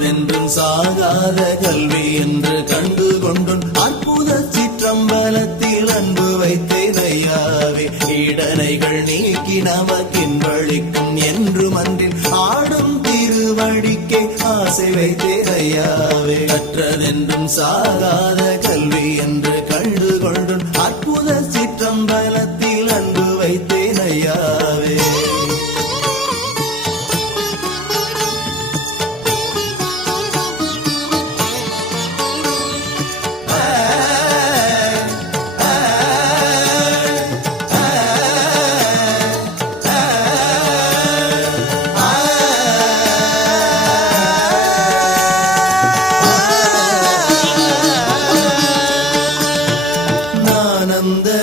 சாகாத கல்வி என்று கண்டு கொண்டும் அற்புத சிற்றம்பலத்தில் அன்பு வைத்தேன் ஐயாவே இடனைகள் நீக்கி நமக்கின் வழிக்கும் என்று மன்றில் ஆடும் திருவழிக்கே ஆசை வைத்தேன் ஐயாவே கற்றதென்றும் சாகாத கல்வி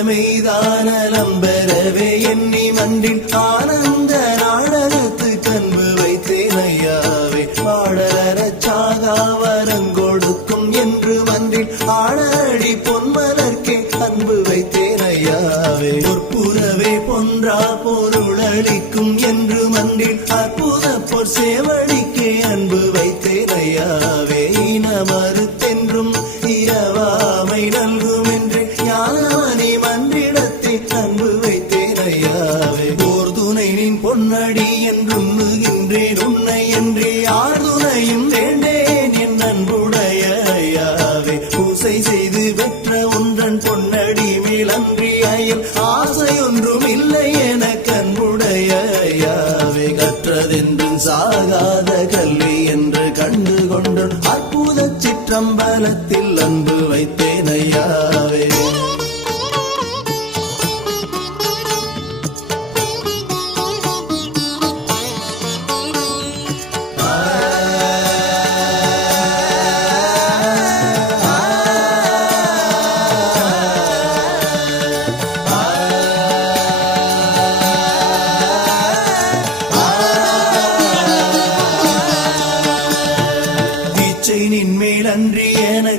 மெய்தான நம்பரவே எண்ணி மண்டின் ஆனந்த நாடகத்து கண்பு வைத்தேன் ஐயாவே. பாடலர சாகாவரம் கொடுக்கும் என்று மன்றில் ஆடடி பொன்மலர்க்கே அன்பு வைத்தேன் ஐயாவே. பொற்புறவே பொன்றா பொருளளிக்கும் என்று மன்றில் அற்புத பொற் சேவடிக்கே அன்பு வைத்தேன் ஐயாவே. இன மறுத்தென்றும் வைத்தேன் ஓர் துணை நின் பொன்னடி என்றுண்ணுகின்றேன் உன்னை என்று யார் துணையும் வேண்டேன் என் அன்புடைய பூசை செய்து பெற்ற ஒன்றன் பொன்னடி மேலன்றி அயல். ஆசை ஒன்றும் இல்லை எனக்கு கண்புடைய ஐயாவே கற்றதென்றும் சாகாத கல்வி என்று கண்டு கொண்டு அற்புத சிற்றம்பலத்தில் அன்பு வைத்தேன் ஐயா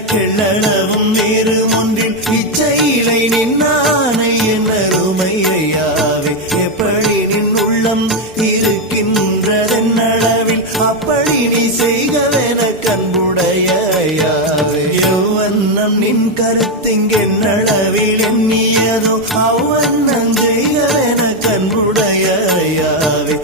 அன்றி எனக்கெள்ளளவும் வேறு ஒன்றில் இச்சையிலை நின்னானை என் அருமையாவே எப்படி நின் உள்ளம் இருக்கின்றதென்னளவில் அப்படி நீ செய்கவென கண்புடையாவே ஐயாவே நின் கருத்திங்கென்னளவில் எண்ணியதோ அவ்வண்ணம் செய்கவென கண்புடைய ஐயாவே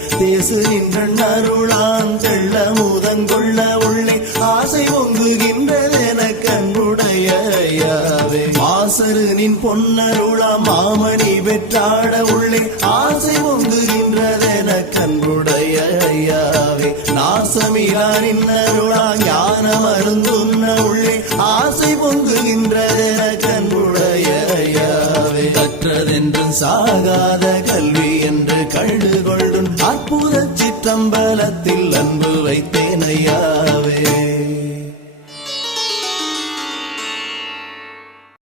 ஐயாவே. மாசரு நின் பொன்னருளா மாமணி பெற்றாட உள்ளே ஆசை பொங்குகின்றதென கண்புடைய ஐயாவே. நாசமிலா நின்னருளா ஞான மருந்துண்ண உள்ளே ஆசை பொங்குகின்றதென கண்புடைய ஐயாவே. கற்றதென்றும் சாகாத கல்வி என்று கண்டு கொள்ளும் அற்புத சிற்றம்பலத்தில் அன்பு வைத்தேன் ஐயா.